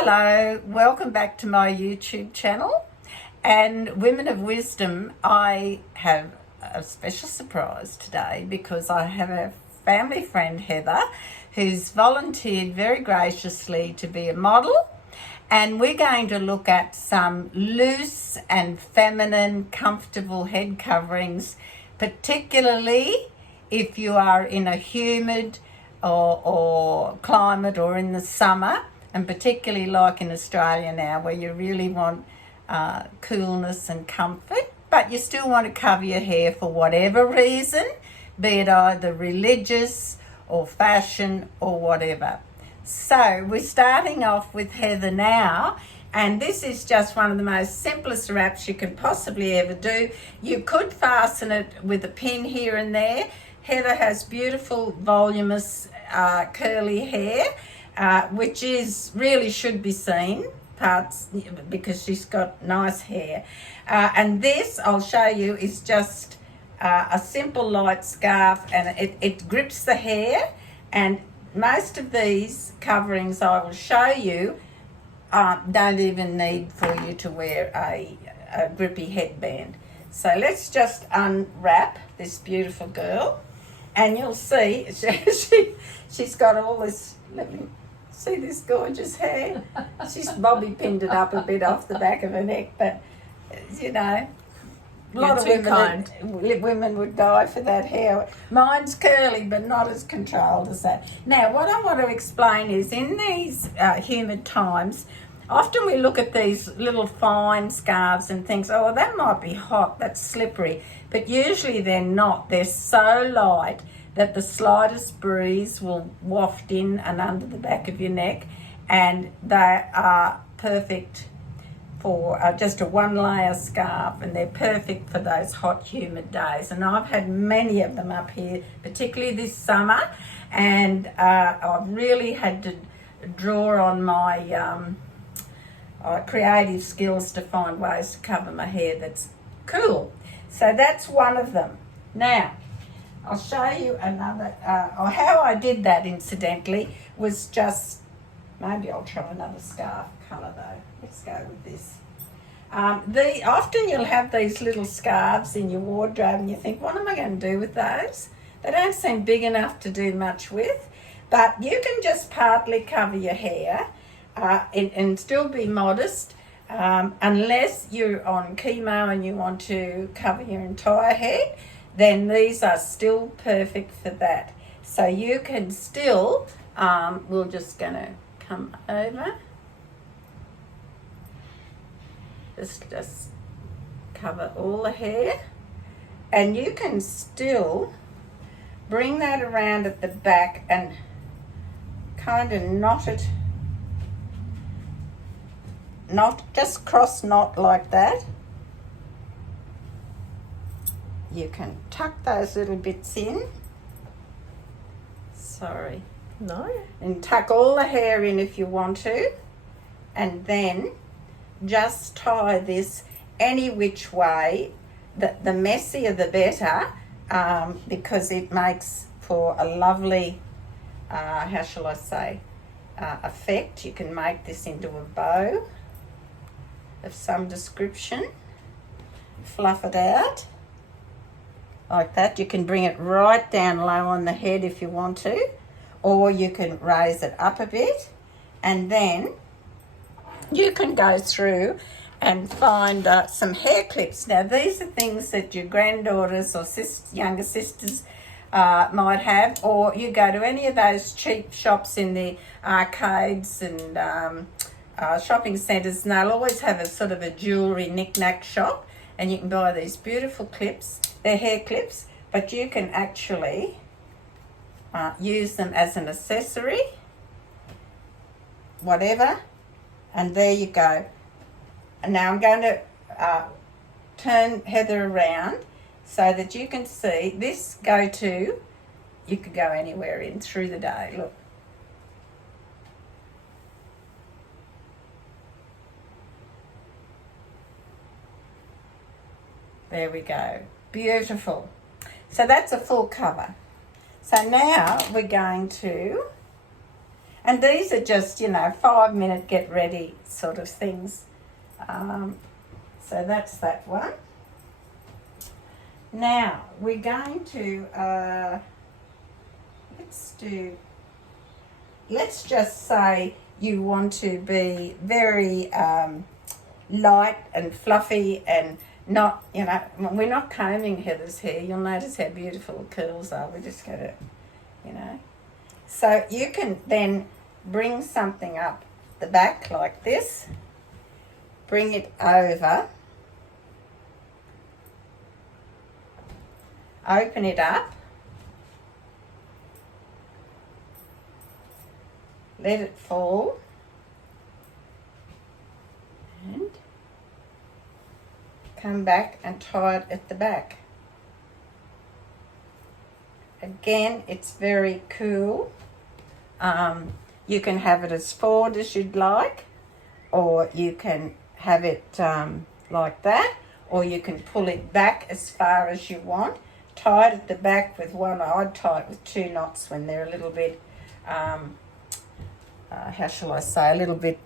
Hello, welcome back to my YouTube channel. And Women of Wisdom, I have a special surprise today because I have a family friend, Heather, who's volunteered very graciously to be a model. And we're going to look at some loose and feminine, comfortable head coverings, particularly if you are in a humid or climate or in the summer, and particularly like in Australia now where you really want coolness and comfort, but you still want to cover your hair for whatever reason, be it either religious or fashion or whatever. So we're starting off with Heather now, and this is just one of the most simplest wraps you can possibly ever do. You could fasten it with a pin here and there. Heather has beautiful, voluminous, curly hair, which is really should be seen parts because she's got nice hair. And this, I'll show you, is just a simple light scarf, and it grips the hair. And most of these coverings I will show you don't even need for you to wear a grippy headband. So let's just unwrap this beautiful girl, and you'll see she's got all this. Let me see this gorgeous hair. She's bobby pinned it up a bit off the back of her neck, but you know, a lot of women would die for that hair. Mine's curly, but not as controlled as that. Now, what I want to explain is in these humid times, often we look at these little fine scarves and think, oh, that might be hot, that's slippery. But usually they're not. They're so light that the slightest breeze will waft in and under the back of your neck, and they are perfect for just a one-layer scarf, and they're perfect for those hot, humid days. And I've had many of them up here, particularly this summer, and I've really had to draw on my creative skills to find ways to cover my hair that's cool. So that's one of them. Now, I'll show you another, or how I did that incidentally was just, maybe I'll try another scarf colour though. Let's go with this. Often you'll have these little scarves in your wardrobe and you think, what am I going to do with those? They don't seem big enough to do much with, but you can just partly cover your hair and still be modest, unless you're on chemo and you want to cover your entire head. Then these are still perfect for that. So you can still, we're just going to come over. Just cover all the hair. And you can still bring that around at the back and kind of knot it. Just cross knot like that. You can tuck those little bits in. Sorry. No. And tuck all the hair in if you want to. And then just tie this any which way. The messier the better, because it makes for a lovely, how shall I say, effect. You can make this into a bow of some description. Fluff it out like that. You can bring it right down low on the head if you want to, or you can raise it up a bit, and then you can go through and find some hair clips. Now these are things that your granddaughters or younger sisters might have, or you go to any of those cheap shops in the arcades and shopping centres, and they'll always have a sort of a jewellery knick-knack shop, and you can buy these beautiful clips. They're hair clips, but you can actually use them as an accessory, whatever, and there you go. And now I'm going to turn Heather around so that you can see this you could go anywhere in through the day. Look. There we go. Beautiful. So that's a full cover. So now we're going to, And these are just, 5-minute get ready sort of things. So that's that one. Now we're going to, let's just say you want to be very light and fluffy and not, we're not combing Heather's hair. You'll notice how beautiful the curls are. We're just going to, So you can then bring something up the back like this, bring it over, open it up, let it fall, and come back and tie it at the back. Again, it's very cool. You can have it as forward as you'd like, or you can have it like that, or you can pull it back as far as you want. Tie it at the back with one. I'd tie it with 2 knots when they're a little bit, how shall I say, a little bit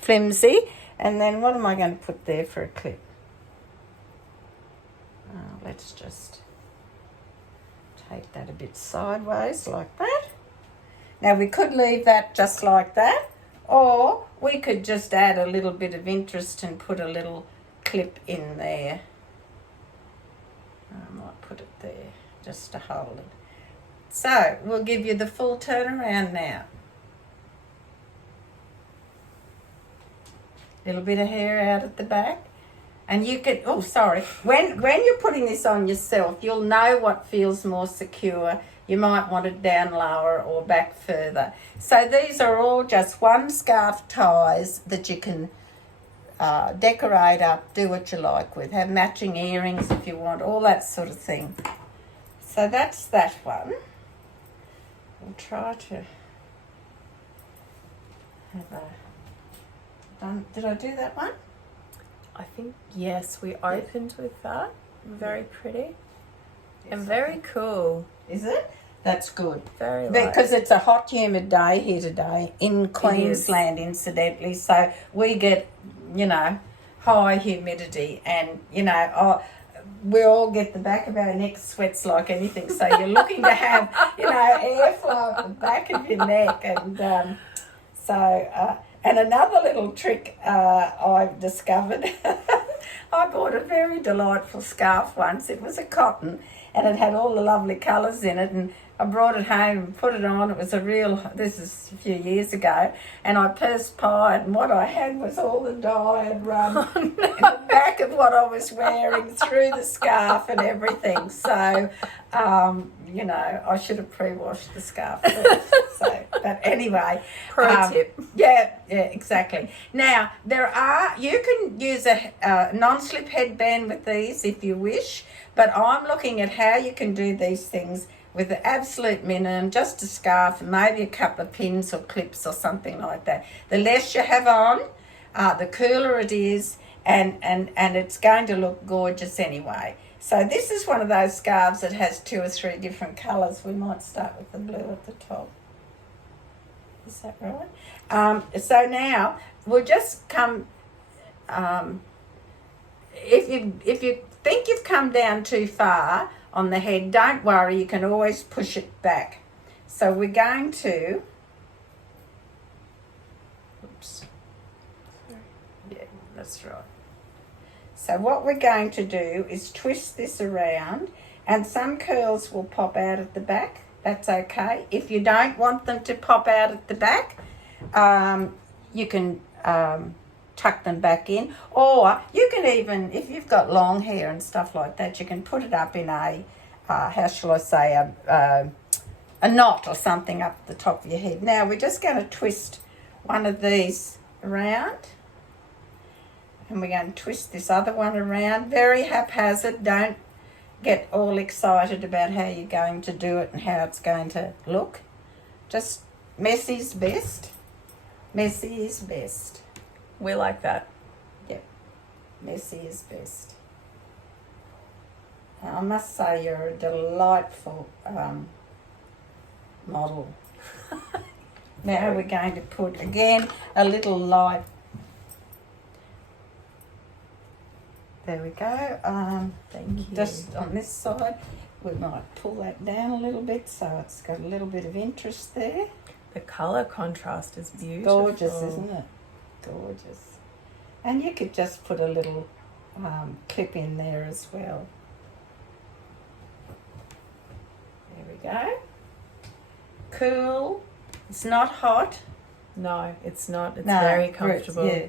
flimsy. And then what am I going to put there for a clip? Let's just take that a bit sideways like that. Now we could leave that just like that, or we could just add a little bit of interest and put a little clip in there. I might put it there just to hold it. So we'll give you the full turnaround now. Little bit of hair out at the back. And you can, when you're putting this on yourself, you'll know what feels more secure. You might want it down lower or back further. So these are all just one scarf ties that you can decorate up, do what you like with. Have matching earrings if you want, all that sort of thing. So that's that one. We'll try to have did I do that one? I think, yes, we opened with that. Very pretty. And very cool. Is it? That's good. Very light. Because it's a hot, humid day here today in Queensland, incidentally. So we get, high humidity and, we all get the back of our necks sweats like anything. So you're looking to have, airflow at the back of your neck. And and another little trick I've discovered, I bought a very delightful scarf once. It was a cotton and it had all the lovely colours in it, and I brought it home and put it on. It was this is a few years ago, and I perspired, and what I had was all the dye had run in the back of what I was wearing through the scarf and everything. So, I should have pre-washed the scarf first. But anyway. Pro tip. Yeah, exactly. Now, you can use a non-slip headband with these if you wish, but I'm looking at how you can do these things with the absolute minimum, just a scarf, maybe a couple of pins or clips or something like that. The less you have on, the cooler it is, and it's going to look gorgeous anyway. So this is one of those scarves that has 2 or 3 different colours. We might start with the blue at the top. Is that right? So now we'll just come. If you think you've come down too far on the head, don't worry. You can always push it back. So we're going to. Oops. Yeah, that's right. So what we're going to do is twist this around, and some curls will pop out at the back. That's okay. If you don't want them to pop out at the back, you can tuck them back in. Or you can even, if you've got long hair and stuff like that, you can put it up in a, how shall I say, a knot or something up the top of your head. Now we're just going to twist one of these around. And we're going to twist this other one around. Very haphazard. Don't get all excited about how you're going to do it and how it's going to look. Just messy's best. Messy is best. We like that. Yep. Messy is best. I must say you're a delightful model. Now we're going to put, again, a little light. There we go. Thank you. Just on this side, we might pull that down a little bit so it's got a little bit of interest there. The colour contrast is beautiful. Gorgeous, isn't it? Gorgeous. And you could just put a little clip in there as well. There we go. Cool. It's not hot. No, it's not. It's No, very comfortable. Yeah.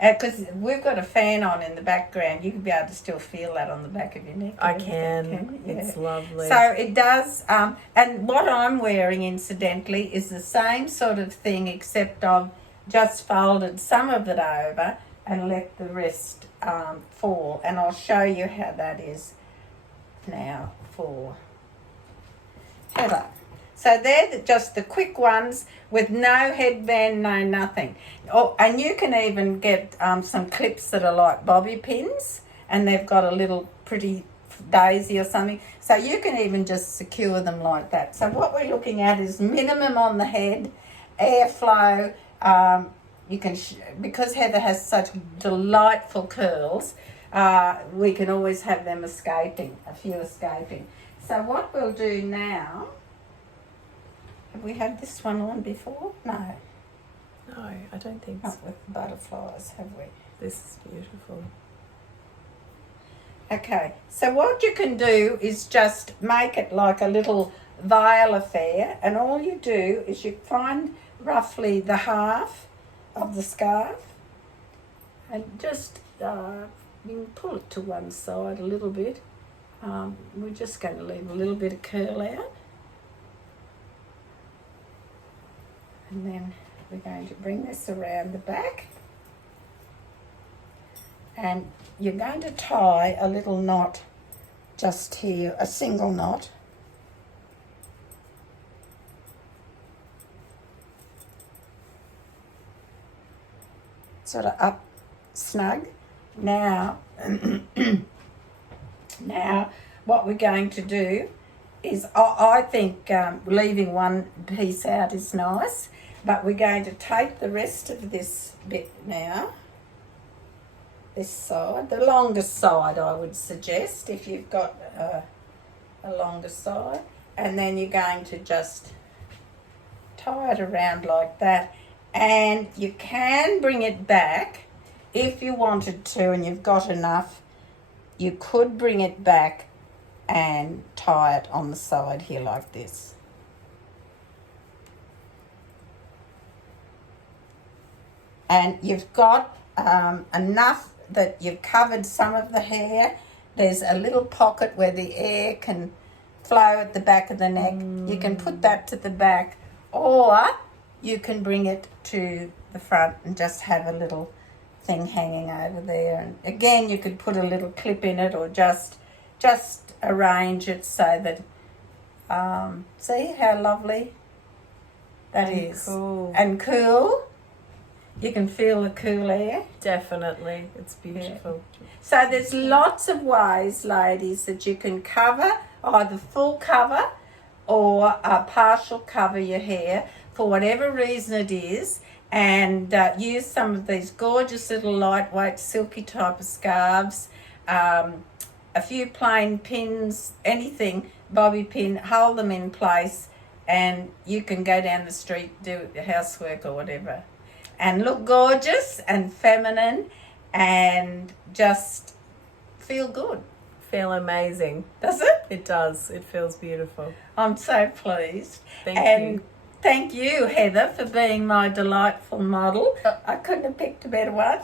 Because we've got a fan on in the background. You can be able to still feel that on the back of your neck. I can. Yeah. It's lovely. So it does. And what I'm wearing, incidentally, is the same sort of thing, except I've just folded some of it over and let the rest fall. And I'll show you how that is now for Heather. So they're just the quick ones with no headband, no nothing. Oh, and you can even get some clips that are like bobby pins, and they've got a little pretty daisy or something. So you can even just secure them like that. So what we're looking at is minimum on the head, airflow. You can because Heather has such delightful curls, we can always have them escaping, a few escaping. So what we'll do now. Have we had this one on before? No. No, I don't think so. Not with the butterflies, have we? This is beautiful. Okay, so what you can do is just make it like a little veil affair, and all you do is you find roughly the half of the scarf and just you can pull it to one side a little bit. We're just going to leave a little bit of curl out. And then we're going to bring this around the back. And you're going to tie a little knot just here, a single knot. Sort of up snug. Now, now what we're going to do is, I think leaving one piece out is nice. But we're going to take the rest of this bit now, this side, the longest side I would suggest if you've got a longer side, and then you're going to just tie it around like that, and you can bring it back if you wanted to and you've got enough. You could bring it back and tie it on the side here like this. And you've got enough that you've covered some of the hair. There's a little pocket where the air can flow at the back of the neck. You can put that to the back, or you can bring it to the front and just have a little thing hanging over there. And again, you could put a little clip in it, or just arrange it so that, see how lovely that is. Cool. And cool. You can feel the cool air. Definitely. It's beautiful. Yeah. So there's lots of ways, ladies, that you can cover, either full cover or partial cover your hair for whatever reason it is, and use some of these gorgeous little lightweight silky type of scarves, a few plain pins, anything, bobby pin, hold them in place, and you can go down the street, do housework or whatever, and look gorgeous and feminine and just feel good. Feel amazing. Does it? It does. It feels beautiful. I'm so pleased. Thank and you. Thank you, Heather, for being my delightful model. I couldn't have picked a better one.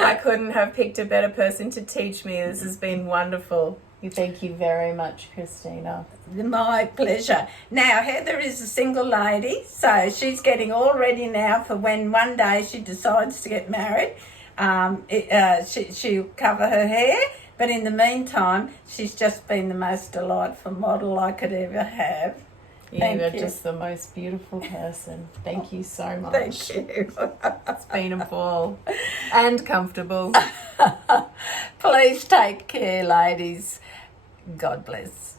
I couldn't have picked a better person to teach me. This has been wonderful. Thank you very much, Christina. My pleasure. Now, Heather is a single lady, so she's getting all ready now for when one day she decides to get married. She'll cover her hair, but in the meantime, she's just been the most delightful model I could ever have. You're just the most beautiful person. Thank you so much. Thank you. It's been a ball and comfortable. Please take care, ladies. God bless.